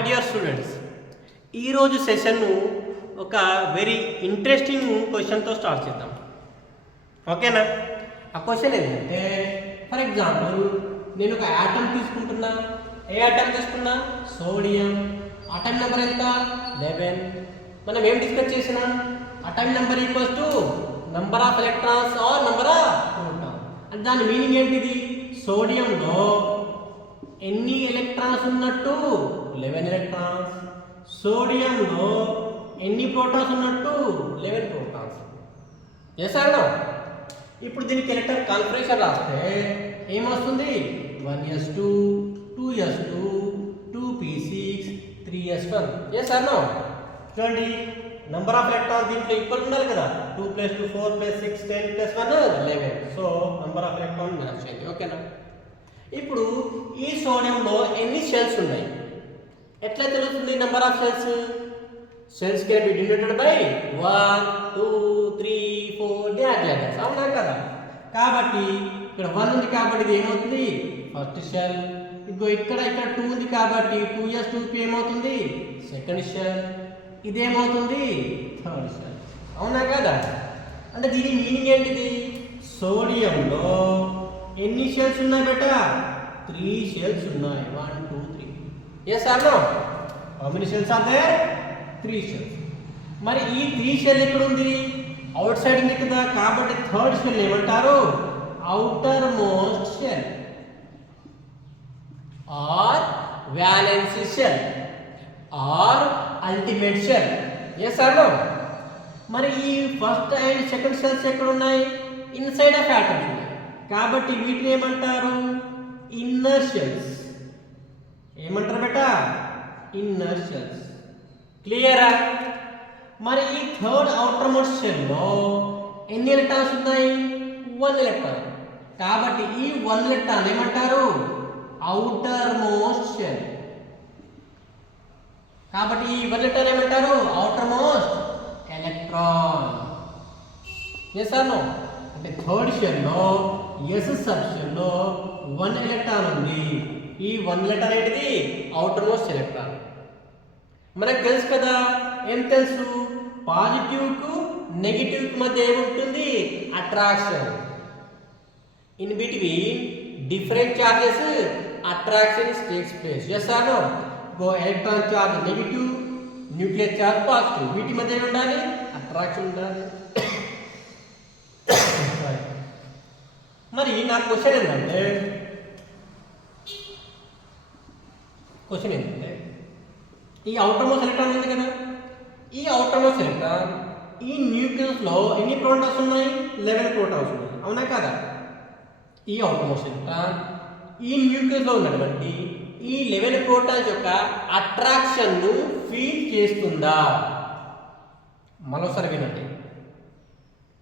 My dear students, ఈరోజు సెషన్ను ఒక వెరీ ఇంట్రెస్టింగ్ క్వశ్చన్తో స్టార్ట్ చేద్దాం. ఓకేనా? ఆ క్వశ్చన్ ఏంటంటే, ఫర్ ఎగ్జాంపుల్ నేను ఒక యాటమ్ తీసుకుంటున్నా. ఏ యాటమ్ తీసుకున్నా? సోడియం. అటమ్ నెంబర్ ఎంత? 11. మనం ఏం డిస్కస్ చేసినాం? Atom number equals to number of electrons or number of protons. అంటే దాని మీనింగ్ ఏంటిది? సోడియంలో ఎన్ని ఎలక్ట్రాన్స్ ఉన్నట్టు? 11 ఎలక్ట్రాన్స్. సోడియంలో ఎన్ని ప్రోటాన్స్ ఉన్నట్టు? 11 ప్రోటాన్స్. చేశాను. ఇప్పుడు దీనికి ఎలక్ట్రాన్ కాన్ఫిగరేషన్ రాస్తే ఏమొస్తుంది? 1s2 2s2 2p6 3s1. చేశాను. చూడండి, నంబర్ ఆఫ్ ఎలక్ట్రాన్స్ దీంట్లో ఈక్వల్ ఉండాలి కదా. 2 + 2 4 + 6 10 + 1 11. So number of electron match అయింది. ఓకేనా? ఇప్పుడు ఈ సోడియంలో ఎన్ని షెల్స్ ఉన్నాయి? ఎట్లా తెలుస్తుంది number of shells? Shells can be denoted by 1 2 3 4 dash. అవునా కదా? కాబట్టి ఇక్కడ 1 ఉంది కాబట్టి ఇది ఏమవుతుంది? First shell. ఇక్కడ 2 ఉంది కాబట్టి 2s 2p ఏమవుతుంది? Second shell. ఇదేమవుతుంది? Third shell. అవునా కదా? అంటే దీని మీనింగ్ ఏంటిది? సోడియంలో ఎన్ని షెల్స్ ఉన్నాయి బేటా? 3 షెల్స్ ఉన్నాయి. 1 2 3. yes or no? how many shells are there? 3 shells. మరి ఈ 3 షెల్ ఎక్కడ ఉంది? అవుట్ సైడ్ ఉంది కదా. కాబట్టి థర్డ్ షెల్ ఏమంటారు? Outermost shell or valency shell or ultimate shell. yes or no? మరి ఈ ఫస్ట్ అండ్ సెకండ్ షెల్స్ ఎక్కడ ఉన్నాయి? ఇన్సైడ్ ఆఫ్ ఆటమ్స్ ఉన్నాయి. కాబట్టి వీటిని ఏమంటారు? Inner shells. ఏమంటారు బేటా? Inner shells. క్లియరా? మరి ఈ థర్డ్ అవుటర్ మోస్ట్ షెల్లో ఎన్ని ఎలక్ట్రాన్స్ ఉన్నాయి? 1 ఎలక్ట్రాన్. కాబట్టి ఈ 1 ఎలక్ట్రాన్ ఏమంటారు? Outermost shell. కాబట్టి ఈ 1 ఎలక్ట్రాన్ ఏమంటారు? Outermost electron. yes or no? అంటే థర్డ్ షెల్లో ఎస్ సబ్ షెల్లో 1 ఎలక్ట్రాన్ ఉంది. ఈ 1 ఎలక్ట్రాన్ ఏంటిది? Outermost electron. మనకు తెలుసు కదా. ఏం తెలుసు? పాజిటివ్ కు నెగిటివ్ కు మధ్య ఏముంటుంది? Attraction. In between different charges attraction takes place. yes or no? Electron charge negative, nuclear charge positive. వీటి మధ్య ఉండాలి అట్రాక్షన్ ఉండాలి. మరి నా క్వశ్చన్ ఏంటంటే ఈ అవుటర్ మోస్ట్ ఎలక్ట్రాన్ ఉంది కదా. ఈ అవుటర్ మోస్ట్ ఎలక్ట్రాన్ ఈ న్యూక్లియస్ లో ఎన్ని ప్రోటాన్స్ ఉన్నాయి? 11 ప్రోటాన్స్ ఉన్నాయి. అవునా కదా? ఈ అవుటర్ మోస్ట్ ఎలక్ట్రాన్ ఈ న్యూక్లియస్ లో ఉన్నటువంటి ఈ 11 ప్రోటాన్స్ యొక్క అట్రాక్షన్ ను ఫీల్ చేస్తుందా? మరోసారి వినండి.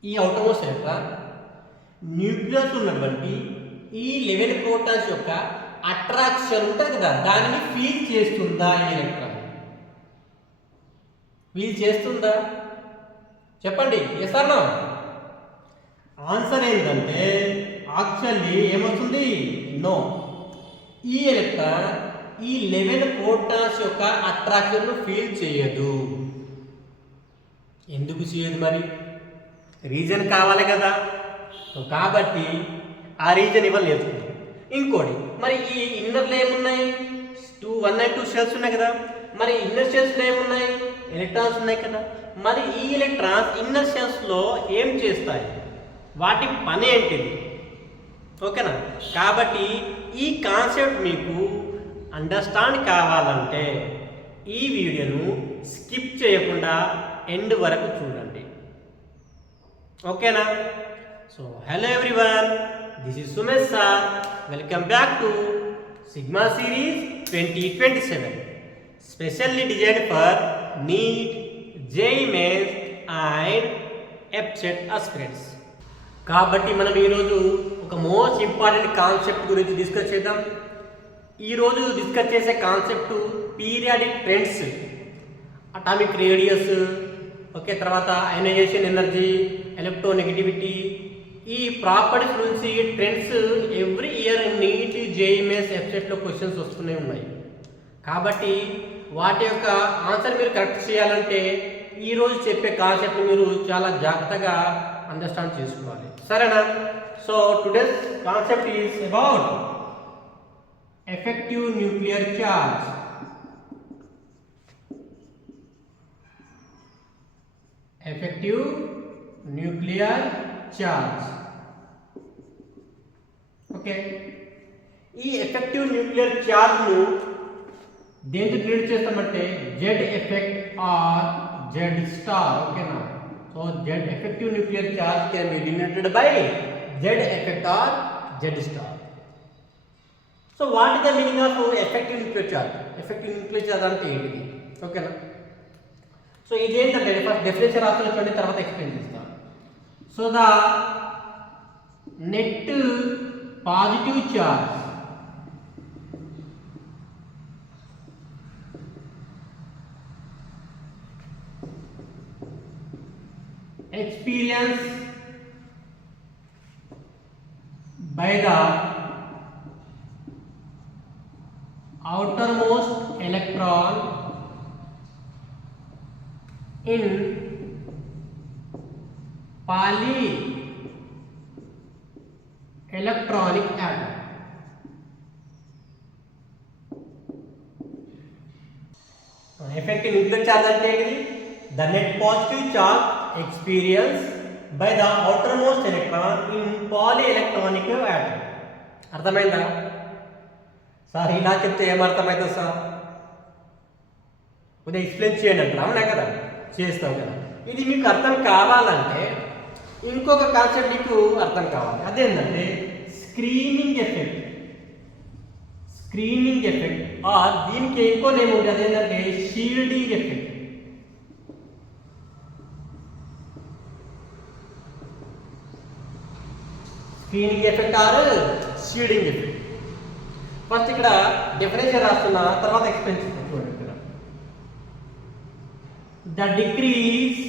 ఈ అవుటర్ మోస్ట్ ఎలక్ట్రాన్ న్యూక్లియస్ ఉన్నటువంటి ఈ 11 ప్రోటాన్స్ యొక్క అట్రాక్షన్ ఉంటుంది కదా, దానిని ఫీల్ చేస్తుందా? ఈ ఎలక్ట్రాన్ ఫీల్ చేస్తుందా? చెప్పండి. yes or no? ఆన్సర్ ఏంటంటే యాక్చువల్లీ ఏమవుతుంది? నో. ఈ ఎలక్ట్రాన్ ఈ 11 ప్రోటాన్స్ యొక్క అట్రాక్షన్ ను ఫీల్ చేయదు. ఎందుకు చేయదు? మరి రీజన్ కావాలి కదా. కాబట్టి ఆ రీజన్ ఇవ్వాలి నేర్చుకుంటాం. ఇంకోటి, మరి ఈ ఇన్నర్లో ఏమున్నాయి? 1 and 2 షెల్స్ ఉన్నాయి కదా. మరి ఇన్నర్ షెల్స్లో ఏమున్నాయి? ఎలక్ట్రాన్స్ ఉన్నాయి కదా. మరి ఈ ఎలక్ట్రాన్స్ ఇన్నర్ షెల్స్లో ఏం చేస్తాయి? వాటి పని ఏంటిది? ఓకేనా? కాబట్టి ఈ కాన్సెప్ట్ మీకు అండర్స్టాండ్ కావాలంటే ఈ వీడియోను స్కిప్ చేయకుండా ఎండ్ వరకు చూడండి. ఓకేనా? So hello everyone, this is Sumesh sir. Welcome back to Sigma series 2027, specially designed for NEET, JEE Mains and EPSET aspirants. కాబట్టి మనం ఈరోజు ఒక మోస్ట్ ఇంపార్టెంట్ కాన్సెప్ట్ గురించి డిస్కస్ చేద్దాం. ఈరోజు డిస్కస్ చేసే concept periodic trends, atomic radius, okay, తర్వాత ionisation energy, electronegativity, ఈ ప్రాపర్టీస్ నుంచి trends every year NEET, JEE mains, ఎఫ్సెట్లో క్వశ్చన్స్ వస్తూనే ఉన్నాయి. కాబట్టి వాటి యొక్క ఆన్సర్ మీరు కరెక్ట్ చేయాలంటే ఈరోజు చెప్పే కాన్సెప్ట్ మీరు చాలా జాగ్రత్తగా అండర్స్టాండ్ చేసుకోవాలి, సరేనా? So today's concept is about effective nuclear charge. Effective nuclear charge. Okay, ఈ ఎఫెక్టివ్ న్యూక్లియర్ ఛార్జ్ను దేంతో డినోట్ చేస్తామంటే Z effect or Z star. ఓకేనా? So Z effective nuclear charge can be denoted by Z effect or Z star. So what is the meaning of effective nuclear charge? Effective nuclear charge అంటే ఏంటిది? ఓకేనా? So ఇదేంటంటే first definition రాసుకుని తర్వాత explain చేస్తాను. So the net positive charge experienced by the outermost electron in polyelectronic atom. Effective nuclear charge అంటే ఏంటిది? The net positive charge experienced by the outermost electron in polyelectronic atom. అర్థమైందా sir? ఇలా చెప్తే ఏమర్థమవుతుంది sir? కొద్దిగా explain చేయండి అంటారు, అవునా కదా? చేస్తాం కదా. ఇది మీకు అర్థం కావాలంటే ఇంకొక కాన్సెప్ట్ మీకు అర్థం కావాలి, అదేంటంటే screening effect. Screening effect are దీనికి ఇంకో నేమ్ ఉంది, అదేంటంటే shielding effect. Screening effect or shielding effect. First ఇక్కడ డెఫినేషన్ రాస్తున్నా, తర్వాత ఎక్స్ప్లెయిన్ చేస్తాను. చూడండి, ఇక్కడ the decrease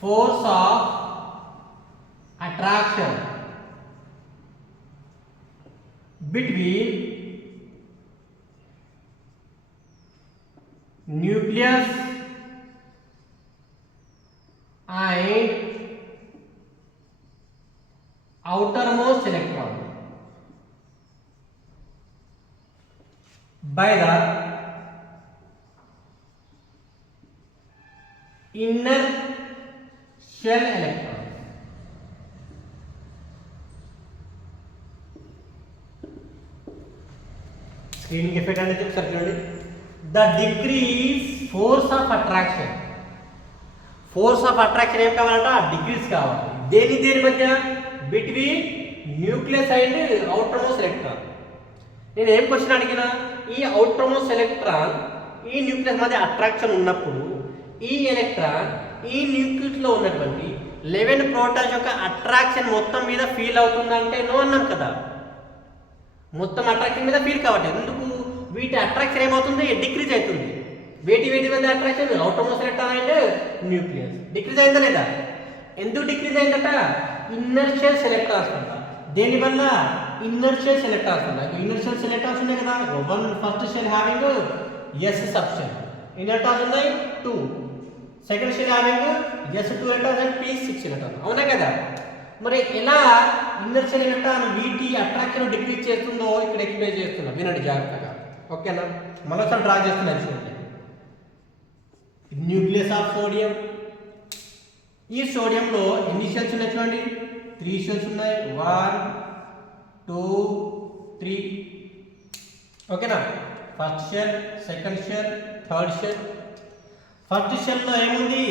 force of attraction between nucleus and outermost electron by the inner shell electron. Screening effect అంటే ఒకసారి చూడండి. The decrease force of attraction. Force of attraction ఏం కావాలంట? డిక్రీజ్ కావాలి. దేని మధ్య? Between nucleus and outermost electron. నేను ఏం క్వశ్చన్ అడిగినా, ఈ అవుటర్మోస్ట్ ఎలక్ట్రాన్ ఈ న్యూక్లియస్ మధ్య అట్రాక్షన్ ఉన్నప్పుడు ఈ ఎలక్ట్రాన్ ఈ న్యూక్లియస్లో ఉన్నటువంటి 11 ప్రోటాన్స్ యొక్క అట్రాక్షన్ మొత్తం మీద ఫీల్ అవుతుందంటే నో అన్నాం కదా. మొత్తం అట్రాక్షన్ మీద ఫీల్ కావట్లేదు. ఎందుకు? వీటి అట్రాక్షన్ ఏమవుతుంది? డిక్రీజ్ అవుతుంది. వేటి మధ్య attraction outermost electron and nucleus decrease అయిందా లేదా? ఎందుకు డిక్రీజ్ అయిందట? ఇన్నర్ షెల్ ఎలక్ట్రాన్స్ వల్ల. దేనివల్ల? ఇన్నర్ షెల్ ఎలక్ట్రాన్స్ వల్ల. ఇన్నర్ షెల్ ఎలక్ట్రాన్స్ ఉన్నాయి కదా, one first shell having s subshell electrons ఉన్నాయి 2, second shell having s 2 electrons and p 6 electrons, అవునా కదా? మరి ఎలా ఇన్నర్ షెల్ ఎలక్ట్రాన్ వీటి అట్రాక్షన్ డిక్రీజ్ చేస్తుందో ఇక్కడ ఎక్స్ప్లెయిన్ చేస్తున్నా, వినండి జాగ్రత్తగా. ఓకేనా? మరోసారి డ్రా చేస్తున్నాను చూడండి. Nucleus of sodium. ఈ సోడియంలో ఎన్ని షెల్స్ ఉన్నాయి చూడండి? 3 షెల్స్ ఉన్నాయి. 1 2 3. ఓకేనా? First shell, second shell, third shell. First షెల్లో ఏముంది?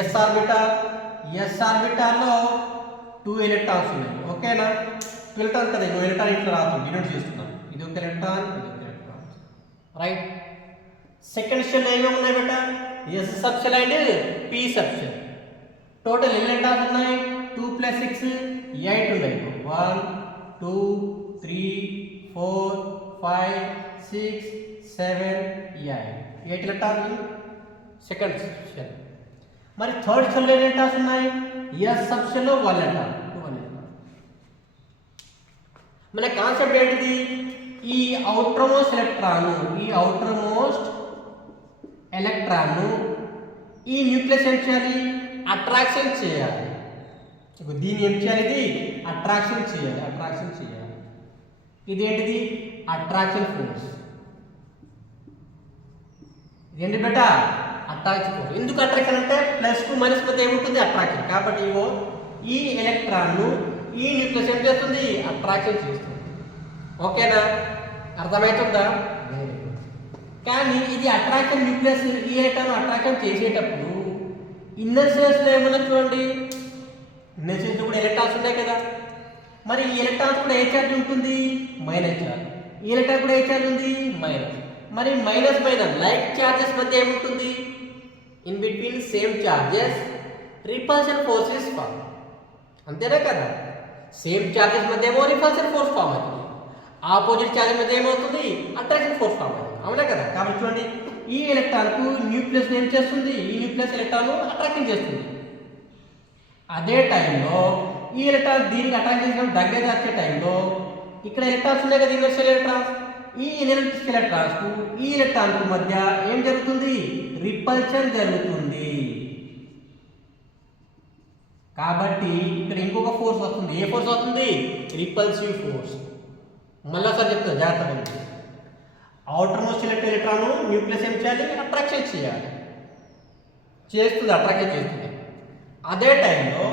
S orbital. ఎస్ ఆర్బిటాల్లో 2 ఎలక్ట్రాన్స్ ఉన్నాయి. ఓకేనా? 2 ఎలక్ట్రాన్స్ కదా, ఇంకో ఎలక్ట్రాన్ ఇట్లా రాస్తుంది, డినోట్ చేస్తున్నాం. ఇది ఒక ఎలక్ట్రాన్, ఇది ఒక ఎలక్ట్రాన్, రైట్? సెకండ్ షెల్ ఏమేమి ఉన్నాయి బేటా? S subshell and P subshell. Total ఎన్ని ఎలక్ట్రాన్స్ ఉన్నాయి? 2 + 6 8 ఉన్నాయి. 1 2 3 4 5 6 7 8 ఎలక్ట్రాన్స్ సెకండ్ షెల్. మరి థర్డ్ షెల్ ఎన్ని ఎలక్ట్రాన్స్ ఉన్నాయి? S subshell 1 electron. మన కాన్సెప్ట్ ఏంటిది? ఈ అవుటర్ మోస్ట్ ఎలక్ట్రాన్ ఈ న్యూక్లియస్ ఏం చేయాలి, అట్రాక్షన్ చేయాలి. దీన్ని ఏం చేయాలి, ఇది అట్రాక్షన్ చేయాలి. ఇదేంటిది అట్రాక్షన్ ఫోర్స్. ఇదేంటి బేట అట్రాక్షన్ ఫోర్స్. ఎందుకు అట్రాక్షన్ అంటే ప్లస్ కు మైనస్ మధ్య ఏముంటుంది అట్రాక్షన్. కాబట్టి ఇగో ఈ ఎలక్ట్రాన్ ఈ న్యూక్లియస్ ఏం చేస్తుంది, అట్రాక్షన్ చేస్తుంది. ఓకేనా, అర్థమవుతుందా? కానీ ఇది అట్రాక్షన్ న్యూక్లియస్ ఈ ఎలక్ట్రాన్ అట్రాక్షన్ చేసేటప్పుడు ఇన్నర్ షెల్స్లో ఏమన్నా చూడండి, ఇన్నర్ షెల్స్ కూడా ఎలక్ట్రాన్స్ ఉన్నాయి కదా. మరి ఈ ఎలక్ట్రాన్స్ కూడా ఏ చార్జ్ ఉంటుంది, మైనస్ చార్జ్. ఈ ఎలక్ట్రాన్ కూడా ఏ చార్జ్ ఉంది, మైనస్. మరి మైనస్ లైక్ చార్జెస్ మధ్య ఏముంటుంది, in between same charges repulsion force is form. అంతేనా కదా, సేమ్ చార్జెస్ మధ్య ఏమో రిపల్షన్ ఫోర్స్ ఫార్మ్ అవుతుంది, ఆపోజిట్ చార్జెస్ మధ్య ఏమవుతుంది, అట్రాక్షన్ ఫోర్స్ ఫార్మ్ అవుతుంది. అవునా కదా. కాబట్టి చూడండి ఈ ఎలక్ట్రాన్ కు న్యూక్లియస్ ఏం చేస్తుంది, ఈ న్యూక్లియస్ ఎలక్ట్రాన్ అట్రాక్షన్ చేస్తుంది. అదే టైంలో ఈ ఎలక్ట్రాన్ దీనికి అటాక్ చేసిన దగ్గర వచ్చే టైంలో ఇక్కడ ఎలక్ట్రాన్స్ ఉన్నాయి కదా, ఇనర్షియల్ ఎలక్ట్రాన్స్. ఈ ఇనర్షియల్ ఎలక్ట్రాన్స్ కు ఈ ఎలక్ట్రాన్ కు మధ్య ఏం జరుగుతుంది, రిపల్షన్ జరుగుతుంది. కాబట్టి ఇక్కడ ఇంకొక ఫోర్స్ వస్తుంది. ఏ ఫోర్స్ వస్తుంది, రిపల్సివ్ ఫోర్స్. మళ్ళా సార్ చెప్తా జాగ్రత్తగా. అవుటర్ మోస్ట్ ఎలక్ట్రాన్ న్యూక్లియస్ ఏం చేయాలి, అట్రాక్షన్ చేయాలి, అట్రాక్షన్ చేస్తుంది. అదే టైంలో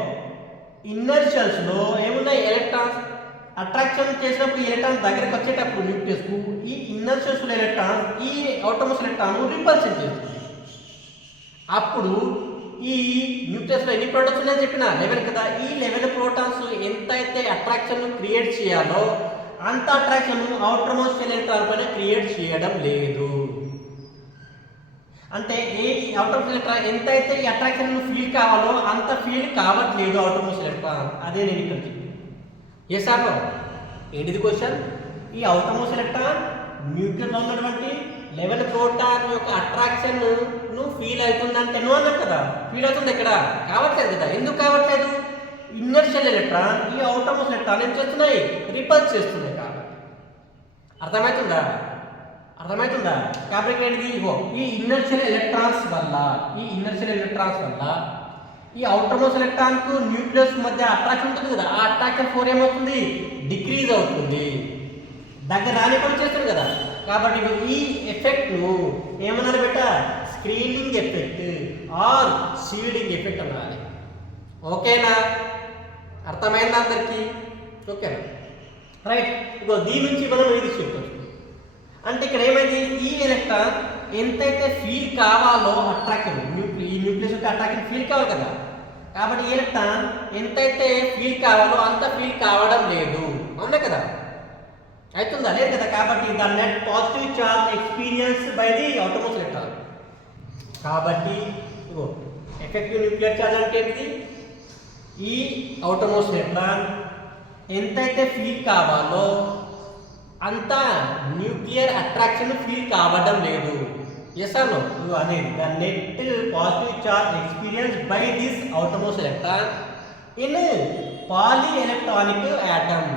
ఇన్నర్ షెల్స్లో ఏమున్నాయి, ఎలక్ట్రాన్స్. అట్రాక్షన్ చేసినప్పుడు ఎలక్ట్రాన్ దగ్గరకు వచ్చేటప్పుడు న్యూక్లియస్కు ఈ ఇన్నర్ షెల్స్లో ఎలక్ట్రాన్స్ ఈ అవుటర్ మోస్ట్ ఎలక్ట్రాన్ రిపల్షన్ చేస్తుంది. అప్పుడు ఈ న్యూక్లియస్లో ఎన్ని ప్రోటాన్స్ ఉన్నాయని చెప్పిన లెవెల్ కదా, ఈ లెవెల్ ప్రోటాన్స్ ఎంతైతే అట్రాక్షన్ క్రియేట్ చేయాలో అంత అట్రాక్షన్ అవుటర్ మోస్ట్ ఎలక్ట్రాన్ పైన క్రియేట్ చేయడం లేదు. అంటే ఏ అవుటర్ మోస్ట్ ఎలక్ట్రాన్ ఎంతైతే ఈ అట్రాక్షన్ ఫీల్ కావాలో అంత ఫీల్ కావట్లేదు అవుటర్ మోస్ట్ ఎలక్ట్రాన్. అదే నేను ఇక్కడ చెప్పి ఎస్ ఆర్ నో. ఏంటిది క్వశ్చన్, ఈ అవుటర్ మోస్ట్ ఎలక్ట్రాన్ న్యూక్లియస్ ఉన్నటువంటి లెవెల్ ప్రోటాన్ యొక్క అట్రాక్షన్ నువ్వు ఫీల్ అవుతుందంటే నువ్వు అన్నావు కదా, ఫీల్ అవుతుంది ఇక్కడ, కావట్లేదు కదా. ఎందుకు కావట్లేదు, ఇన్నర్ షెల్ ఎలక్ట్రాన్ ఈ అవుటర్ మోస్ట్ ఎలక్ట్రాన్ ఏం చేస్తున్నాయి, రిపల్స్ చేస్తున్నాయి. కాబట్టి అర్థమవుతుందా, కాబట్టి ఏంటిది, ఈ ఇన్నర్ షెల్ ఎలక్ట్రాన్స్ వల్ల ఈ అవుటర్ మోస్ట్ ఎలక్ట్రాన్ కు న్యూక్లియస్ మధ్య అట్రాక్షన్ ఉంటుంది కదా, ఆ అట్రాక్షన్ ఫోర్ ఏమవుతుంది, డిక్రీజ్ అవుతుంది, దగ్గర రానిపని చేస్తుంది కదా. కాబట్టి ఈ ఎఫెక్ట్ ను ఏమన్నారు బెట, screening effect or shielding effect అనాలి. ఓకేనా, అర్థమైందా అందరికి? ఓకేనా, రైట్. దీని నుంచి మనం ఇది చెప్తాం. అంటే ఇక్కడ ఏమైంది, ఈ ఎలక్ట్రాన్ ఎంతైతే ఫీల్ కావాలో అట్రాక్షన్ ఈ న్యూక్లియస్ యొక్క అట్రాక్షన్ ఫీల్ కావాలి కదా. కాబట్టి ఈ ఎలక్ట్రాన్ ఎంతైతే ఫీల్ కావాలో అంత ఫీల్ కావడం లేదు. అవునా కదా, అవుతుందా, లేదు కదా. కాబట్టి the net positive charge experience by the outermost electron. కాబట్టి ఎఫెక్టివ్ న్యూక్లియర్ చార్జ్ అంటే ఏంటిది, ఈ అవుటర్ మోస్ట్ ఎలక్ట్రాన్ ఎంతైతే ఫీల్ కావాలో అంత న్యూక్లియర్ అట్రాక్షన్ ఫీల్ కావడం లేదు. ఎస్ ఆర్ నో, అనేది the net positive charge experience by this outermost electron in poly electronic atom.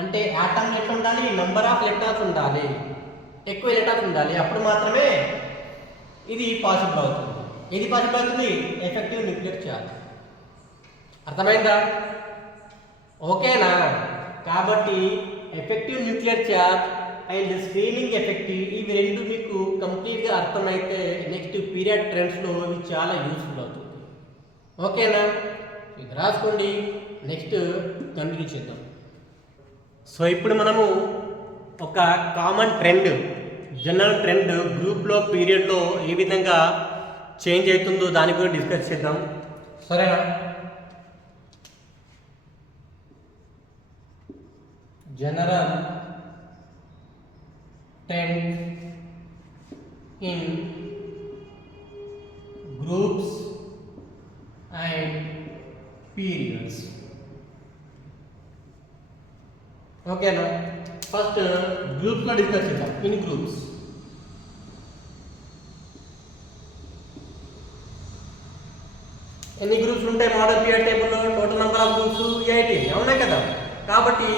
అంటే యాటమ్ ఎట్లా ఉండాలి, నెంబర్ ఆఫ్ ఎలక్ట్రాన్స్ ఉండాలి, ఎక్కువ ఎలక్ట్రాన్స్ ఉండాలి, అప్పుడు మాత్రమే ఇది పాసిబుల్ అవుతుంది. ఇది పాసిబుల్ అవుతుంది, ఎఫెక్టివ్ న్యూక్లియర్ చార్జ్. అర్థమైందా? ఓకేనా. కాబట్టి effective nuclear charge and screening effective ఇవి రెండు మీకు కంప్లీట్గా అర్థమైతే నెక్స్ట్ పీరియడ్ ట్రెండ్స్లో ఇవి చాలా యూస్ఫుల్ అవుతుంది. ఓకేనా, ఇది రాసుకోండి, నెక్స్ట్ కంటిన్యూ చేద్దాం. సో ఇప్పుడు మనము ఒక కామన్ ట్రెండ్, జనరల్ ట్రెండ్ గ్రూప్లో పీరియడ్లో ఏ విధంగా చేంజ్ అవుతుందో దాని గురించి డిస్కస్ చేద్దాం. సరేనా? General trend in groups and periods. ఓకేనా, ఫస్ట్ గ్రూప్స్లో డిస్కస్ చేద్దాం. ఇన్ గ్రూప్స్ ఎన్ని గ్రూప్స్ ఉంటాయి మోడల్ పీరియడ్ టేబుల్లో? Total number of groups 18. అవునా కదా. కాబట్టి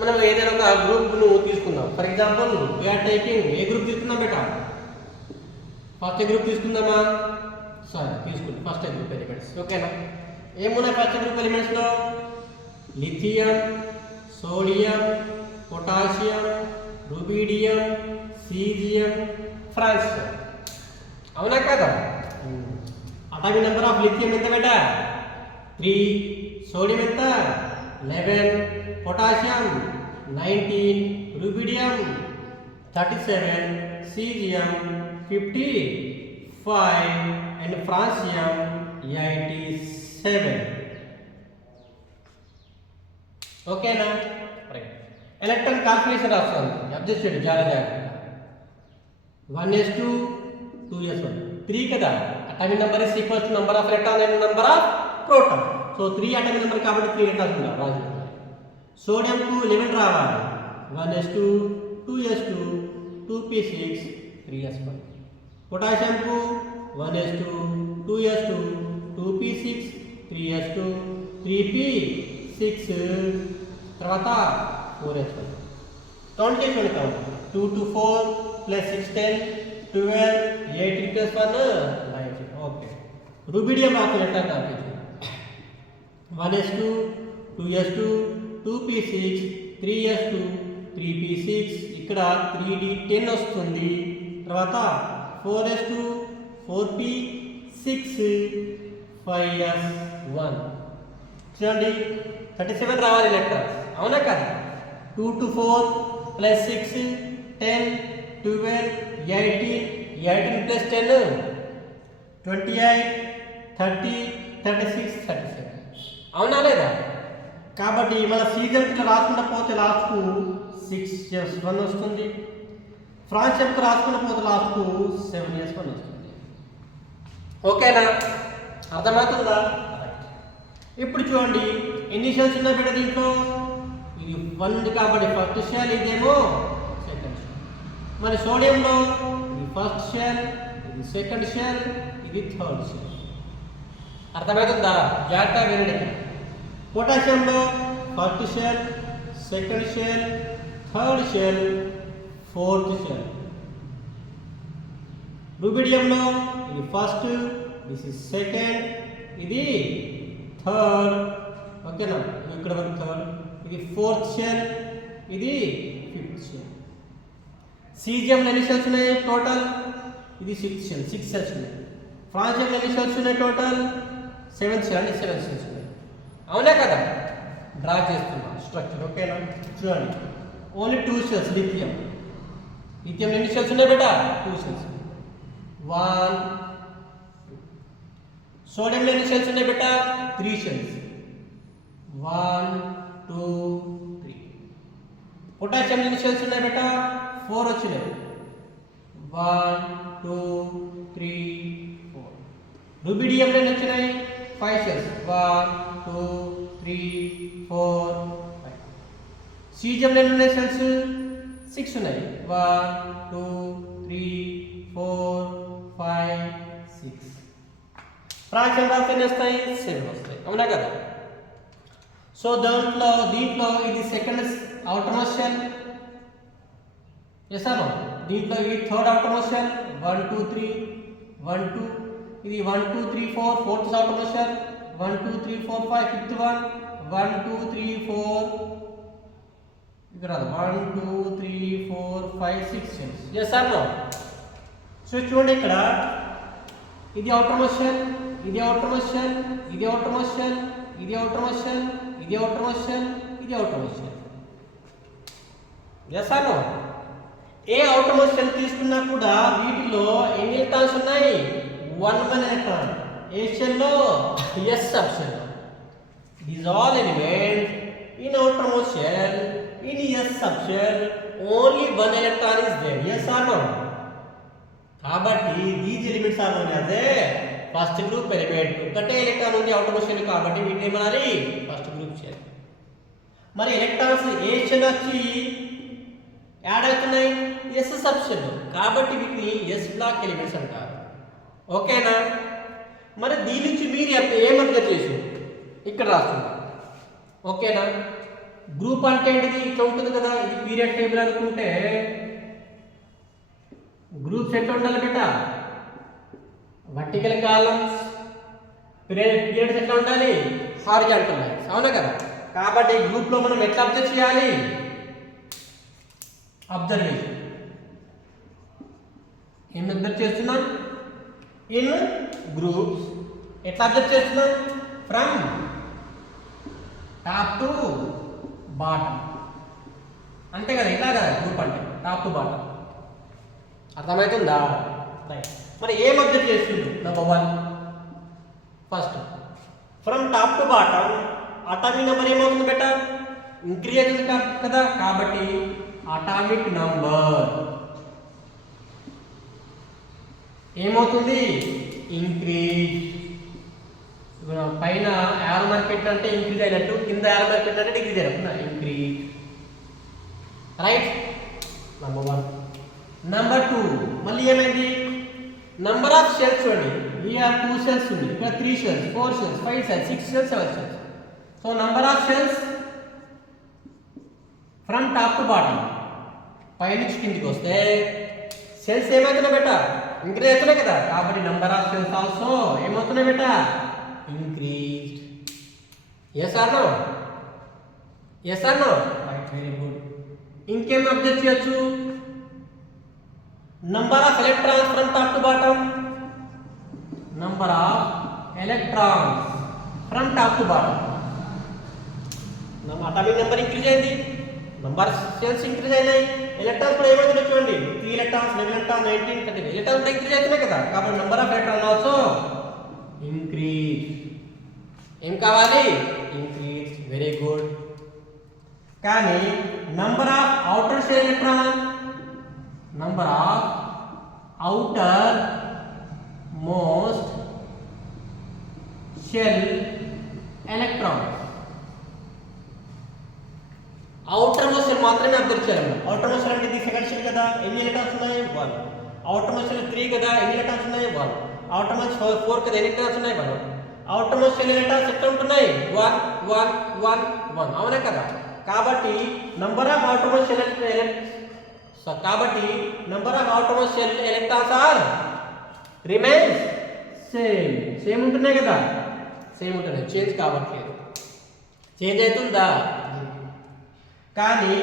మనం ఏదైనా ఒక గ్రూప్ను తీసుకుందాం. For example we're taking a group తీసుకుందాం బేటా? ఫస్ట్ గ్రూప్ తీసుకుందామా? సరే తీసుకుంటాం ఫస్ట్ గ్రూప్ ఎలిమెంట్స్. ఓకేనా? ఏమున్నాయి ఫస్ట్ గ్రూప్ ఎలిమెంట్స్లో? Lithium, sodium, potassium, rubidium, caesium, francium. అవునా కదా? అటామిక్ నెంబర్ ఆఫ్ లిథియం ఎంత బేటా? 3. సోడియం ఎంత? 11. Potassium 19. Rubidium 37. Caesium 55 and francium 87. ఓకేనా? రైట్. ఎలక్ట్రాన్ కాన్ఫిగరేషన్ రాస్తాను. అబ్జర్వ్ చేయండి జాగ్రత్తగా. 1s2 2s1 3 కదా. Atomic number is equals to number of electron and number of proton. So 3 atomic number కాబట్టి 3 electrons ఉండాలి రాజు. Sodium కు 11 రావాలి. 1s2 2s2 2p6 3s1. Potassium కు 1s2 2s2 2p6 3s2 3p6 తర్వాత 4s1. కౌంట్ చేసి count 2 to 4 plus 6 10 12 18 plus 1 19. Okay. Rubidium రాసినట్టు కాదు. 1s2 2s2 2p6 3s2 3p6 ఇక్కడ 3d10 వస్తుంది. తర్వాత 4s2 4p6 5s1. చూడండి 37 రావాలి ఎలక్ట్రాన్స్. అవునా కదా? 2 to 4 plus 6 10 12 18 18 plus 10 28 30 36 37. అవునా లేదా? కాబట్టి మన సీజన్ ఇట్లా రాసుకుంటూ పోతే లాస్ట్కు 6s1 వస్తుంది. ఫ్రాన్సియంకు రాసుకుంటూ పోతే లాస్ట్కు 7s1 వస్తుంది. ఓకేనా? అర్థమవుతుందా? ఇప్పుడు చూడండి ఎన్ని షెల్స్ ఉన్నాయి బిడ్డ దీంట్లో? ఇది 1 ఉంది కాబట్టి ఫస్ట్ షెల్, ఇదేమో సెకండ్ షెల్. మరి సోడియంలో ఇది ఫస్ట్ షెల్, ఇది సెకండ్ షెల్, ఇది థర్డ్ షెల్. అర్థమవుతుందా? జాగ్రత్తగా వినండి. పొటాషియంలో first shell, second shell, third shell, fourth shell. రుబిడియంలో ఇది ఫస్ట్, దిస్ ఇస్ సెకండ్, ఇది థర్డ్. ఓకేనా? ఇక్కడ వరకు థర్డ్, ఇది ఫోర్త్ షెల్, ఇది ఫిఫ్త్ షెల్. సీజియంలో ఎన్ని షెల్స్ ఉన్నాయి టోటల్? ఇది 6 షెల్స్ ఉన్నాయి. ఫ్రాన్సియంలో ఎన్ని షెల్స్ ఉన్నాయి టోటల్? 7 షెల్స్ ఉన్నాయి. అవునా కదా? డ్రా చేస్తున్నాం స్ట్రక్చర్. ఓకేనా? చూడండి ఓన్లీ 2 షెల్స్. లిథియం ఎన్ని షెల్స్ ఉన్నాయి బేటా? 2 షెల్స్. 1 సోడియంలో ఎన్ని షెల్స్ ఉన్నాయి బేటా? 3 షెల్స్. 1 2 3. పొటాషియం ఎన్ని షెల్స్ ఉన్నాయి బేటా? 4 వచ్చినాయి. 1 2 3 4. రుబిడియంలో ఎన్ని వచ్చినాయి? 5 షెల్స్. 1 2 3 4 5. సీజియంలో ఎన్ని ఉన్నాయి షెల్స్? 6 ఉన్నాయి. 1 2 3 4 5 6. ఫ్రాక్షన్ రాస్తే ఎన్ని వస్తాయి? 7 వస్తాయి. అవునా కదా? సో దీంట్లో ఇది సెకండ్ అవుటర్ మోస్ట్ షెల్. ఎసాను దీంట్లో ఇది థర్డ్ అవుటర్ మోస్ట్ షెల్. 1 2 3 1 2. ఇది 1 2 3 4 fourth outermost shell. 1 2 3 4 5 fifth one. 1 2 3 4 ఇక్కడ 1 2 3 4 5 6 షెల్స్. ఎసాను సో చూడండి ఇక్కడ ఇది అవుటర్ మోస్ట్ షెల్, ఇది అవుటర్ మోస్ట్ షెల్, ఇది అవుటర్ మోస్ట్ షెల్, ఇది అవుటర్ మోస్ట్ షెల్, ఇది అవుటర్ మోస్ట్ షెల్, ఇది outermost shell. Yes or no? ఏ అవుటర్ మోస్ట్ షెల్ తీసుకున్నా కూడా వీటిలో ఎన్ని ఎలక్ట్రాన్స్ ఉన్నాయి? 1 ఎలక్ట్రాన్. ఏ షెల్లో? Yes subshell. These all elements in outermost shell, in S subshell only 1 electron is there. Yes or no? కాబట్టి these elements are known as a first group element. ఒకటే electron ఉంది outermost shell కాబట్టి వీటిని ఏమనాలి? First group shell. మరి electrons ఏ shell వచ్చి add అవుతున్నాయి? ఎస్ సబ్ షెల్ కాబట్టి వీటిని ఎస్ బ్లాక్ ఎలిమెంట్స్ అంటారు. ఓకేనా? మరి దీని నుంచి మీరు ఏమర్థం చేసి ఇక్కడ రాస్తున్నారు. ఓకేనా? గ్రూప్ అంటే ఏంటిది? ఇట్లా ఉంటుంది కదా, ఇది పీరియడ్ టేబుల్ అనుకుంటే గ్రూప్స్ ఎట్లా ఉండాలి బేట? Vertical columns. పీరియడ్స్ ఎట్లా ఉండాలి? హారిజాంటల్ లైన్స్, అవునా కదా? కాబట్టి గ్రూప్ లో మనం ఎట్లా అబ్జర్వ్ చేయాలి? అబ్జర్వేషన్. ఏం అబ్జర్వ్ చేస్తున్నాం? In groups. ఎట్లా అబ్జర్వ్ చేస్తున్నాం? ఫ్రమ్ టాప్ టు బాటమ్, అంతే కదా? ఇలా కదా గ్రూప్ అంటే, టాప్ టు బాటమ్. అర్థమవుతుందా? రైట్. మరి ఏం అబ్జర్వ్ చేస్తుంది? Number 1 first from top to bottom atomic number ఏమవుతుంది బేట? ఇంక్రీజ్ అవుతుంది కదా, కాబట్టి అటామిక్ నంబర్ ఏమవుతుంది? ఇంక్రీజ్. పైన యారో మార్క్ పెట్టినట్టే ఇంక్రీజ్ అయినట్టు, కింద యారో మార్క్ పెట్టినట్టే డిక్రీజ్ అయినట్టు, ఇంక్రీజ్. Right, number 1. నెంబర్ 2 మళ్ళీ ఏమైంది? నంబర్ ఆఫ్ షెల్స్ చూడండి. హియర్ 2 షెల్స్ ఉంది, ఇక్కడ 3 shells, 4 shells, 5 shells, 6 shells, 7 shells. So number of shells from top to bottom, పై నుంచి కిందికి వస్తే షెల్స్ ఏమవుతున్నాయి బేట? ఇంక్రీజ్ అవుతున్నాయి కదా, కాబట్టి నంబర్ ఆఫ్ షెల్స్ ఆల్సో ఏమవుతున్నాయి బేట? Increase. Yes or no? Yes or no? Right, very good. ఇంకేం అబ్జర్వ్ చేయొచ్చు? Number of electrons from top to bottom, number of electrons from top to bottom. Atomic number increase అయింది, number shells increase అయినాయి, electrons కూడా ఏమవుతున్నాయి చూడండి. 3 electrons, 11 electrons, 19, 30 electrons కూడా increase అవుతున్నాయి కదా, కాబట్టి number of electrons also increase. ఏం కావాలి? ఇంక్రీజ్. Very good. కానీ number of outer shell electron, number of outer most shell electrons, outermost shell మాత్రమే అబ్జర్వ్ చేయాలి. అవుటర్ మోస్ట్ షెల్ అంటే ఇది సెకండ్ షెల్ కదా, ఎన్ని ఎలక్ట్రాన్స్ ఉన్నాయి? 1. అవుటర్ మోస్ట్ షెల్ 3 కదా, ఎన్ని ఎలక్ట్రాన్స్ ఉన్నాయి? 1. అవుటర్ మోస్ట్ 4 కదా, ఎన్ని ఎలక్ట్రాన్స్ ఉన్నాయి? 1. అవుటర్ మోస్ట్ షెల్ ఎలక్ట్రాన్స్ ఎట్లా ఉంటున్నాయి? 1 1 1 1, అవునా కదా? కాబట్టి number of outermost shell కాబట్టి number of outermost shell electrons are remains same. Same ఉంటున్నాయి కదా, సేమ్ ఉంటున్నాయి, చేంజ్ కావట్లేదు. చేంజ్ అవుతుందా? కానీ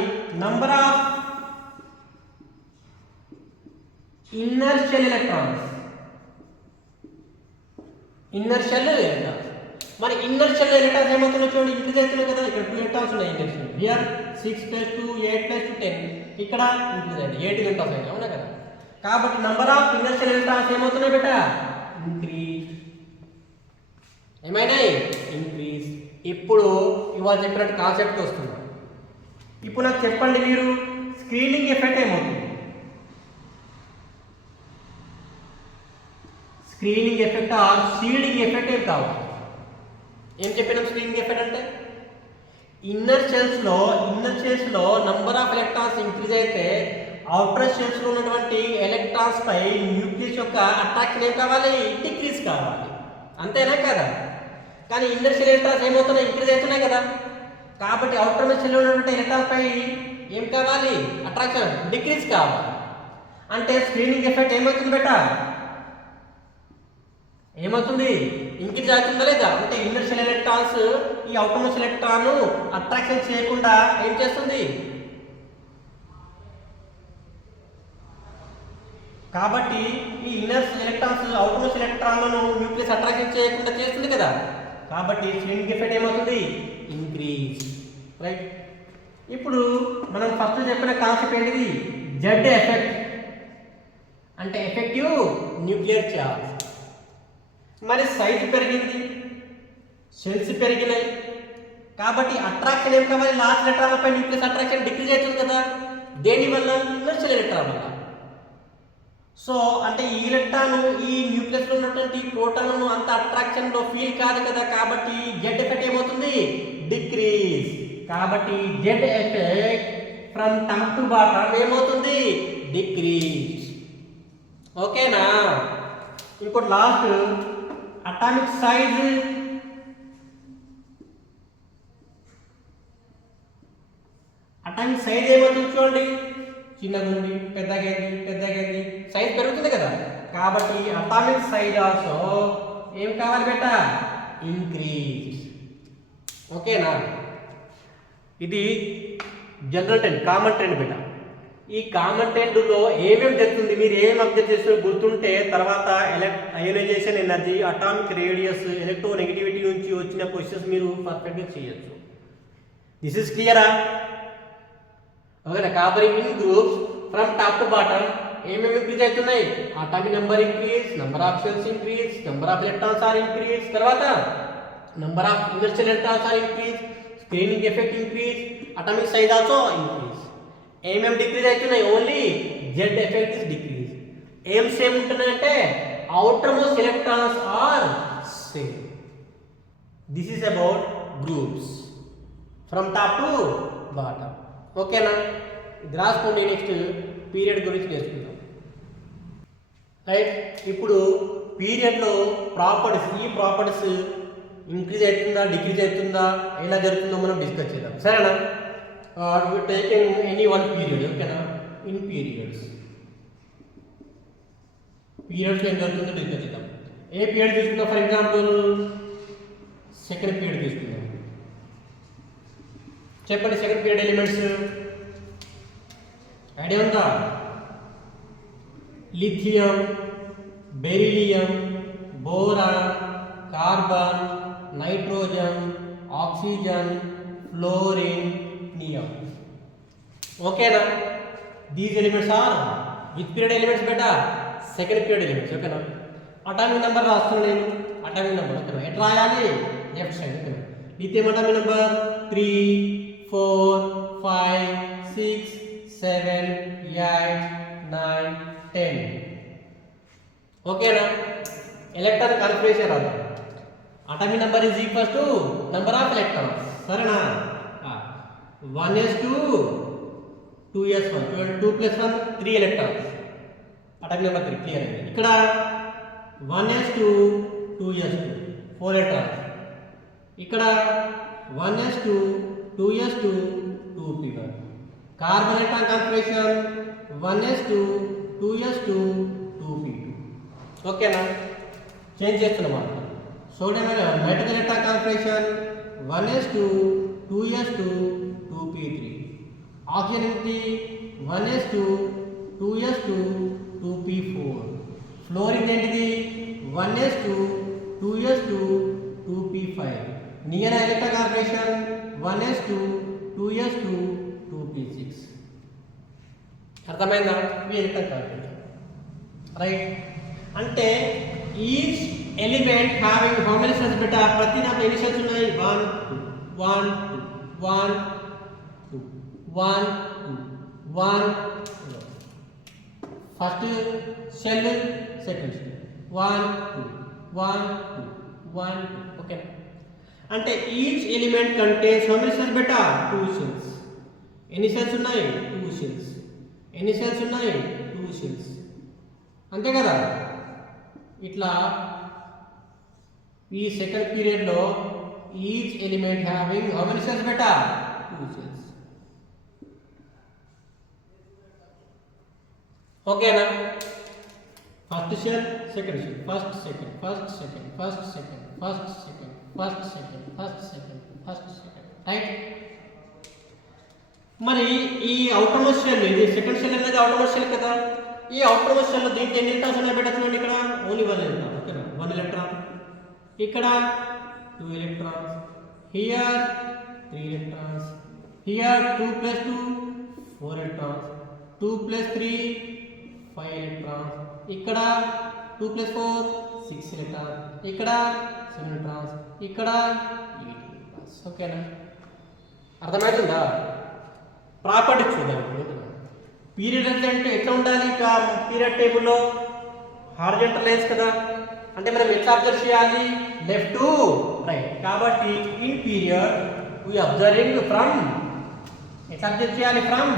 number of inner shell electrons, inner shell electrons, మరి ఇన్నర్ షెల్ ఎలక్ట్రాన్స్ ఏమవుతున్నాయి చూడండి, ఇంక్రీజ్ అవుతున్నాయి కదా. ఇక్కడ 2 ఎలక్ట్రాన్స్ ఉన్నాయి ఇన్నర్ షెల్, హియర్ 6 + 2 8 + 2 10, ఇక్కడ ఇంక్రీజ్ అయింది, 8 ఎలక్ట్రాన్స్ అయ్యాయి, అవునా కదా? కాబట్టి number of inner shell electrons ఏమవుతున్నాయి బేట? ఇంక్రీజ్. ఏమైనాయి? ఇంక్రీజ్. ఇప్పుడు ఇవాళ చెప్పినట్టు కాన్సెప్ట్ వస్తుంది. ఇప్పుడు నాకు చెప్పండి మీరు, స్క్రీనింగ్ ఎఫెక్ట్ ఏమవుతుంది? Screening effect or shielding effect ఏం కావాలి? ఏం చెప్పినాం? స్క్రీనింగ్ ఎఫెక్ట్ అంటే ఇన్నర్ షెల్స్ లో నంబర్ ఆఫ్ ఎలక్ట్రాన్స్ ఇంక్రీజ్ అయితే అవుటర్ షెల్స్ లో ఉన్నటువంటి ఎలక్ట్రాన్స్ పై న్యూక్లియస్ యొక్క అట్రాక్షన్ ఏం కావాలి? డిక్రీజ్ కావాలి, అంతేనా కదా? కానీ ఇన్నర్ షెల్ ఎలక్ట్రాన్స్ ఏమవుతున్నాయి? ఇంక్రీజ్ అవుతున్నాయి కదా, కాబట్టి అవుటర్ షెల్ లో ఉన్నటువంటి ఎలక్ట్రాన్స్ పై ఏం కావాలి? అట్రాక్షన్ డిక్రీజ్ కావాలి. అంటే స్క్రీనింగ్ ఎఫెక్ట్ ఏమవుతుంది బేట? ఏమవుతుంది? ఇంక్రీజ్ అవుతుందా లేదా? అంటే ఇన్నర్ షెల్ ఎలక్ట్రాన్స్ ఈ అవుటర్ షెల్ ఎలక్ట్రాన్ అట్రాక్షన్ చేయకుండా ఏం చేస్తుంది? కాబట్టి ఈ ఇన్నర్ ఎలక్ట్రాన్స్ అవుటర్ ఎలక్ట్రాన్లను న్యూక్లియస్ అట్రాక్షన్ చేయకుండా చేస్తుంది కదా, కాబట్టి స్క్రీనింగ్ ఎఫెక్ట్ ఏమవుతుంది? ఇంక్రీజ్. రైట్. ఇప్పుడు మనం ఫస్ట్ చెప్పిన కాన్సెప్ట్ ఏంటిది? జెడ్ ఎఫెక్ట్ అంటే ఎఫెక్టివ్ న్యూక్లియర్ చార్జ్. మరి సైజ్ పెరిగింది, షెల్స్ పెరిగినాయి, కాబట్టి అట్రాక్షన్ ఏం కావాలి? లాస్ట్ ఎలక్ట్రాన్లపై న్యూక్లియస్ అట్రాక్షన్ డిక్రీజ్ అవుతుంది కదా, దేనివల్ల? ఇన్నర్ షెల్ ఎలక్ట్రాన్ వల్ల. సో అంటే ఈ ఎలక్ట్రాన్ ఈ న్యూక్లియస్ లో ఉన్నటువంటి ప్రోటాన్లను అంత అట్రాక్షన్ లో ఫీల్ కాదు కదా, కాబట్టి జెడ్ ఎఫెక్ట్ ఏమవుతుంది? డిక్రీజ్. కాబట్టి Z effect from top to bottom ఏమవుతుంది? డిక్రీజ్. ఓకేనా? ఇప్పుడు last atomic size. Atomic size ఏమవుతుంది చూడండి, చిన్నగా ఉంది, పెద్దగైంది, సైజ్ పెరుగుతుంది కదా. కాబట్టి అటామిక్ సైజ్ ఆల్సో ఏం కావాలి బేట, ఇంక్రీజ్. ఓకేనా, ఇది జనరల్ ట్రెండ్, కామన్ ట్రెండ్ బేట. ఈ కామన్ ట్రెండ్లో ఏమేమి జరుగుతుంది, మీరు ఏం అబ్జర్వ్ చేస్తారో గుర్తుంటే తర్వాత ionisation energy, atomic radius, electronegativity నుంచి వచ్చిన క్వశ్చన్స్ మీరు పర్ఫెక్ట్గా చేయొచ్చు. దిస్ ఇస్ క్లియరా? ఓకేనా. కాబట్టి in groups from top to bottom ఏమేమి ఇంక్రీజ్ అవుతున్నాయి, atomic number increase, number of shells increase, number of electrons are increase, తర్వాత number of inner shell electrons are increase, screening effect increase, atomic size also increase. ఏమేమి decrease అవుతున్నాయి, only Z effect is decrease. ఏం same ఉంటున్నాయంటే outermost electrons are same. This is about groups from top to bottom. ఓకేనా, ఇది రాసుకోండి. Next period గురించి నేర్చుకుందాం. Right, ఇప్పుడు పీరియడ్లో ప్రాపర్టీస్, ఈ ప్రాపర్టీస్ ఇంక్రీజ్ అవుతుందా డిక్రీజ్ అవుతుందా ఎలా జరుగుతుందో మనం డిస్కస్ చేద్దాం, సరేనా. Taking any one period. ఓకేనా, ఇన్ పీరియడ్స్లో ఏం జరుగుతుందో డిస్కస్ చేద్దాం. ఏ పీరియడ్ తీసుకుందాం, ఫర్ ఎగ్జాంపుల్ సెకండ్ పీరియడ్ తీసుకుందాం. చెప్పండి, సెకండ్ పీరియడ్ ఎలిమెంట్స్ ఐడియా ఉందా? Lithium, beryllium, boron, carbon, nitrogen, oxygen, fluorine, neon. ఓకేనా, these elements are with period elements బేటా, సెకండ్ పీరియడ్ ఎలిమెంట్స్. ఓకేనా, అటామిక్ నెంబర్ రాస్తున్నాను నేను, అటామిక్ నెంబర్. ఓకేనా, ఎట్లా రాయాలి, లెఫ్ట్ సైడ్. ఓకేనా, లిథియం అటామిక్ నెంబర్ 3, 4, 5, 6, 7, 8, 9, 10. ఓకేనా, ఎలక్ట్రాన్ కాన్ఫిగరేషన్ రాదు. Atomic number is equals to number of electrons, సరేనా. 1s2 2s1, 2 + 1 3 electrons, atomic number 3 clear అయింది. ఇక్కడ 1s2 2s2 4 ఎలక్ట్రాన్స్, ఇక్కడ 1s2 2s2 2p1. Carbon electron configuration 1s2 2s2 2p2. ఓకేనా, change చేస్తున్నాం. Sodium nitrogen electron configuration 1s2 2s2 2p3. Oxygen ఏంటి 1s2 2s2 2p4. Fluorine ఏంటిది 1s2 2s2 2p5. Neon electron configuration 1s2 2s2 2p6. అర్థమైందా? ఇవి electron configuration, right. అంటే each element having how many shells బేటా, ప్రతి దాంట్లో ఎన్ని సెల్స్ ఉన్నాయి, 1 2 1 2 1 2 1 2 1. First shell, second shell, 1 2 1 2 1 2. Okay, అంటే each element contains how many shells బేటా, 2 సెల్స్. ఎన్ని సెల్స్ ఉన్నాయి, 2 సెల్స్. ఎన్ని సెల్స్ ఉన్నాయి, 2 సెల్స్, అంతే కదా. ఇట్లా ఈ సెకండ్ పీరియడ్లో each element having how many shells బేటా, 2 సెల్స్. ఓకేనా, first shell, second shell, first second, first second, first second, first second, first second, first second, first second, right. మరి ఈ అవుటర్ మోస్ట్ సెల్, ఇది సెకండ్ సెల్ అనేది outermost shell కదా. ఈ outermost cell దీంట్లో ఎన్ని electrons ఉన్నాయి పెట్టచ్చు, ఇక్కడ ఓన్లీ 1 ఎలక్ట్రాన్. ఓకేనా, 1 ఎలక్ట్రాన్. ఇక్కడ 2 electrons, here 3 electrons, here 2 + 2 4 electrons, 2 + 3 5 electrons, ఇక్కడ 2 + 4 6 ఎలక్ట్రాన్స్, ఇక్కడ 7 ఎలక్ట్రాన్స్, ఇక్కడ 8 ఎలక్ట్రాన్స్. ఓకేనా, అర్థమవుతుందా? ప్రాపర్టీ చూద్దాం. పీరియడ్ అంటే ఎట్లా ఉండాలి, పీరియడ్ టేబుల్లో హారిజాంటల్ లైన్స్ కదా, అంటే మనం ఎట్లా అబ్జర్వ్ చేయాలి, లెఫ్ట్ టు రైట్. కాబట్టి in period we observing from, ఎట్లా అబ్జర్వ్ చేయాలి, ఫ్రమ్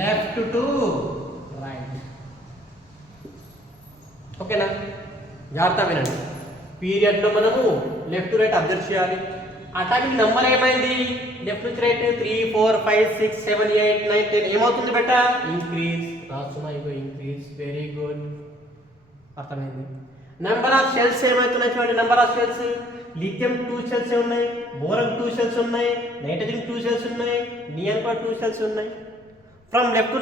లెఫ్ట్ టు రైట్. ఓకేనా, జాగ్రత్త వినండి. పీరియడ్లో మనము లెఫ్ట్ టు రైట్ అబ్జర్వ్ చేయాలి. అటామిక్ నెంబర్ ఏమైంది లెఫ్ట్ నుంచి రైట్ 3 4 5 6 7 8 9 10 ఏమవుతుంది బెట ఇంక్రీజ్ రాస్తున్నా ఇగో ఇంక్రీజ్ వెరీ గుడ్ అర్థమైంది నెంబర్ ఆఫ్ షెల్స్ ఏమవుతున్నాయి చూడండి number of shells lithium 2 shells ఉన్నాయి బోరాన్ 2 షెల్స్ ఉన్నాయి నైట్రోజన్ 2 షెల్స్ ఉన్నాయి నియాన్ కూడా 2 షెల్స్ ఉన్నాయి from left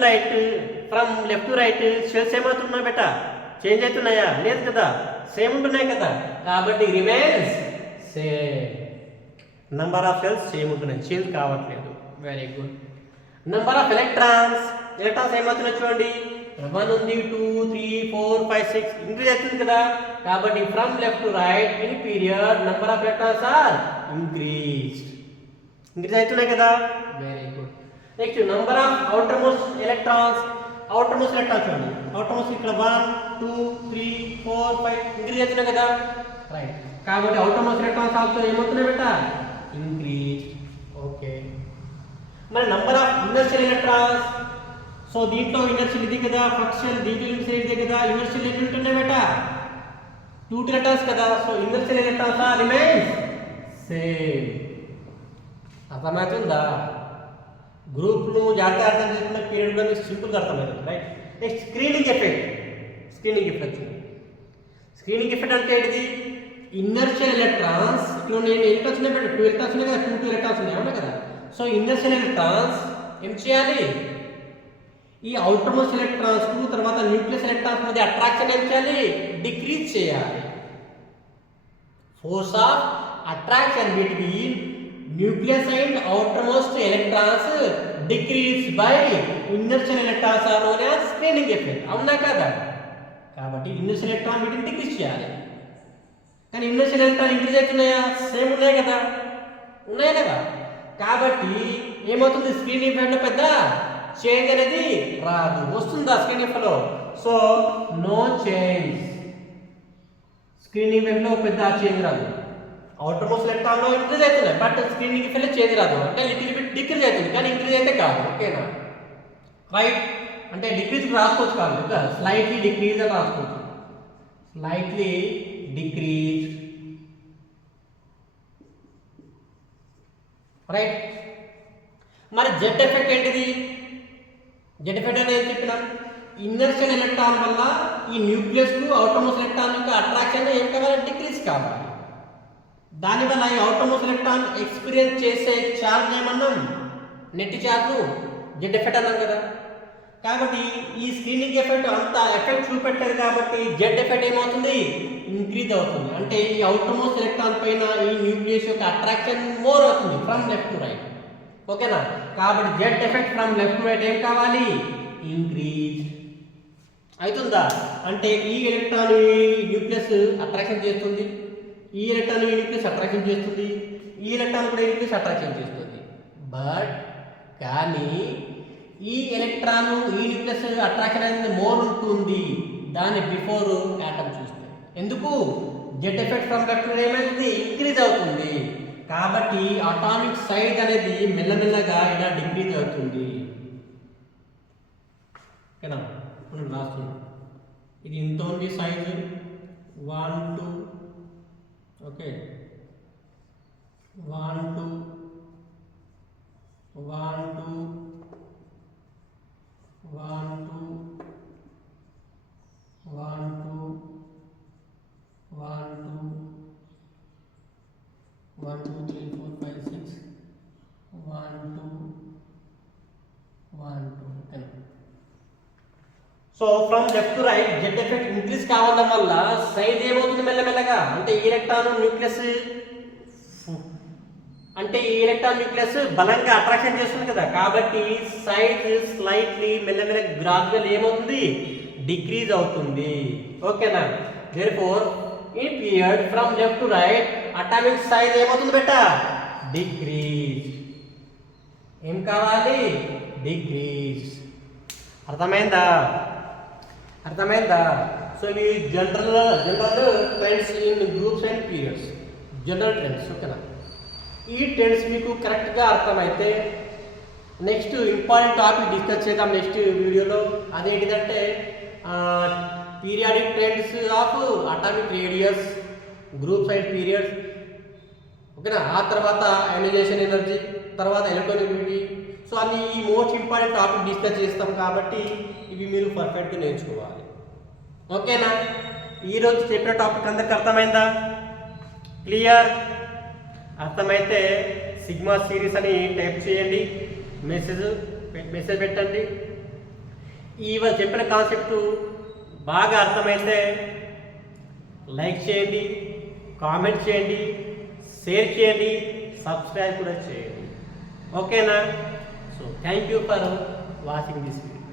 to right shells ఏమవుతున్నాయి బెట చేంజ్ అవుతున్నాయా లేదు కదా సేమ్ ఉంటున్నాయి కదా కాబట్టి remains same number of shells same ఉంటున్నాయి చేంజ్ కావట్లేదు very good number of electrons ఏమవుతున్నాయి చూడండి 1 ఉంది 2 3 4 5 6 ఇంక్రీజ్ అవుతుంది కదా కాబట్టి from left to right in period number of electrons are increase అవుతున్నాయి కదా very good next number of outermost electrons చూడండి అవుటర్ మోస్ట్ ఇక్కడ 1 2 3 4 5 ఇంక్రీజ్ అవుతున్నాయి కదా రైట్ కాబట్టి అవుటర్ మోస్ట్ ఎలక్ట్రాన్స్ ఆల్సో ఏమవుతున్నాయి బెట ఇంక్రీజ్ ఓకే మరి number of inner shell electrons so దీంట్లో ఇన్నర్ షెల్ ఇది కదా ఫస్ట్ షెల్ దీంట్లో ఇన్నర్ షెల్ ఇది కదా ఇన్నర్ షెల్ ఎన్ని ఉంటున్నాయి బెట 2 ఎలక్ట్రాన్స్ కదా so inner shell electrons are remains same అర్థమవుతుందా గ్రూప్ను జాగ్రత్త అర్థం చేసుకున్న పీరియడ్ కూడా మీకు సింపుల్గా అర్థమవుతుంది రైట్ నెక్స్ట్ స్క్రీనింగ్ ఎఫెక్ట్ అంటే ఏంటిది ఇన్నర్ షెల్ ఎలక్ట్రాన్స్ ఇప్పుడు నేను ఎలక్ట్రాన్స్ ఉన్నాయి బట్ 2 ఎలక్ట్రాన్స్ ఉన్నాయి కదా 2 ఎలక్ట్రాన్స్ ఉన్నాయి అవునా కదా సో ఇన్నర్ షెల్ ఎలక్ట్రాన్స్ ఏం చేయాలి ఈ అవుటర్ మోస్ట్ ఎలక్ట్రాన్స్ కు తర్వాత న్యూక్లియస్ ఎలక్ట్రాన్స్ మధ్య అట్రాక్షన్ ఏం చేయాలి డిక్రీజ్ చేయాలి force of attraction between nucleus and outermost electrons decrease by inner shell electrons are known as screening effect అవునా కదా కాబట్టి ఇన్నర్ షెల్ ఎలక్ట్రాన్ వీటిని డిక్రీజ్ చేయాలి కానీ ఇన్నర్ షెల్ ఎలక్ట్రాన్ ఇంక్రీజ్ అవుతున్నాయా సేమ్ ఉన్నాయి కదా ఉన్నాయి కదా కాబట్టి ఏమవుతుంది స్క్రీనింగ్ ఎఫెక్ట్లో పెద్ద చేంజ్ అనేది రాదు వస్తుందా స్క్రీనింగ్ ఎఫెక్ట్లో సో నో చేంజ్ స్క్రీనింగ్ ఎఫెక్ట్లో పెద్ద చేంజ్ రాదు అవుటర్ మోస్ట్ ఎలక్ట్రాన్లో ఇంక్రీజ్ అవుతున్నాయి బట్ స్క్రీనింగ్ ఎఫెక్ట్లో చేంజ్ రాదు అంటే లిటిల్ బిట్ డిక్రీజ్ అవుతుంది కానీ ఇంక్రీజ్ అయితే కాదు ఓకేనా రైట్ అంటే డిక్రీజ్ రాసుకోవచ్చు కాదు ఇంకా స్లైట్లీ డిక్రీజ్ అని రాసుకోవచ్చు స్లైట్లీ డిక్రీజ్ రైట్ మరి జెడ్ ఎఫెక్ట్ ఏంటిది జెడ్ ఎఫెక్ట్ అనేది ఏం చెప్పినా ఇన్నర్ షెల్ ఎలక్ట్రాన్ వల్ల ఈ న్యూక్లియస్ కు అవుటర్ మోస్ట్ ఎలక్ట్రాన్ యొక్క అట్రాక్షన్ ఏం కావాలి డిక్రీజ్ కావాలి దానివల్ల ఈ అవుటర్ మోస్ట్ ఎలక్ట్రాన్ ఎక్స్పీరియన్స్ చేసే ఛార్జ్ ఏమన్నాం నెట్ ఛార్జ్ జెడ్ ఎఫెక్ట్ అన్నాం కదా కాబట్టి ఈ స్క్రీనింగ్ ఎఫెక్ట్ అంత ఎఫెక్ట్ చూపెట్టలేదు కాబట్టి జెడ్ ఎఫెక్ట్ ఏమవుతుంది ఇంక్రీజ్ అవుతుంది అంటే ఈ అవుటర్ మోస్ట్ ఎలక్ట్రాన్ పైన ఈ న్యూక్లియస్ యొక్క అట్రాక్షన్ మోర్ అవుతుంది ఫ్రమ్ లెఫ్ట్ టు రైట్ ఓకేనా కాబట్టి Z effect from left to right ఏం కావాలి ఇంక్రీజ్ అవుతుందా అంటే ఈ ఎలక్ట్రాన్ న్యూక్లియస్ అట్రాక్షన్ చేస్తుంది ఈ ఎలక్ట్రాన్ న్యూక్లియస్ అట్రాక్షన్ చేస్తుంది ఈ ఎలక్ట్రాన్ కూడా న్యూక్లియస్ అట్రాక్షన్ చేస్తుంది బట్ కానీ ఈ ఎలక్ట్రాన్ ఈ న్యూక్లియస్ అట్రాక్షన్ అనేది మోర్ ఉంటుంది దాని బిఫోర్ యాటమ్ చూస్తే ఎందుకు Z effect from left to right ఏమైంది ఇంక్రీజ్ అవుతుంది కాబట్టి అటామిక్ సైజ్ అనేది మెల్లమెల్లగా ఇలా డిక్రీజ్ అవుతుంది ఓకేనా మనం రాస్తున్నాం ఇది ఇంత ఉంది size 1 2 okay 1 2 1 2 1 2 1 2 1 2 1 2 3 4 5 6 1 2 1 2 so from left to right Z effect increase కావడం వల్ల సైజ్ ఏమవుతుంది మెల్లమెల్లగా అంటే ఈ ఎలక్ట్రాన్ న్యూక్లియస్ అంటే ఈ ఎలక్ట్రాన్ న్యూక్లియస్ బలంగా అట్రాక్షన్ చేస్తుంది కదా కాబట్టి సైజ్ స్లైట్లీ మెల్లమెల్లగా గ్రాడ్యువల్ ఏమవుతుంది డిక్రీజ్ అవుతుంది ఓకేనా therefore in period from left to right atomic size ఏమవుతుంది బెట డిక్రీజ్ ఏం కావాలి డిక్రీజ్ అర్థమైందా సో ఇవి general trends in groups and periods general trends ఓకేనా ఈ ట్రెండ్స్ మీకు కరెక్ట్గా అర్థమైతే నెక్స్ట్ ఇంపార్టెంట్ టాపిక్ డిస్కస్ చేద్దాం నెక్స్ట్ వీడియోలో అదేంటిదంటే periodic trends of atomic radius groups and periods ఓకేనా. ఆ తర్వాత అయనైజేషన్ ఎనర్జీ, తర్వాత ఎలక్ట్రోనెగటివిటీ. సో అన్ని ఈ మోస్ట్ ఇంపార్టెంట్ టాపిక్ డిస్కస్ చేస్తాం కాబట్టి ఇవి మీరు పర్ఫెక్ట్గా నేర్చుకోవాలి. ఓకేనా. ఈరోజు చెప్పిన టాపిక్ అందరికి అర్థమైందా? క్లియర్? అర్థమైతే సిగ్మా సిరీస్ అని టైప్ చేయండి, మెసేజ్ పెట్టండి. ఇవాళ చెప్పిన కాన్సెప్ట్ బాగా అర్థమైతే లైక్ చేయండి, కామెంట్ చేయండి, షేర్ చేయండి, సబ్స్క్రైబ్ కూడా చేయండి. ఓకేనా. So thank you for watching this video.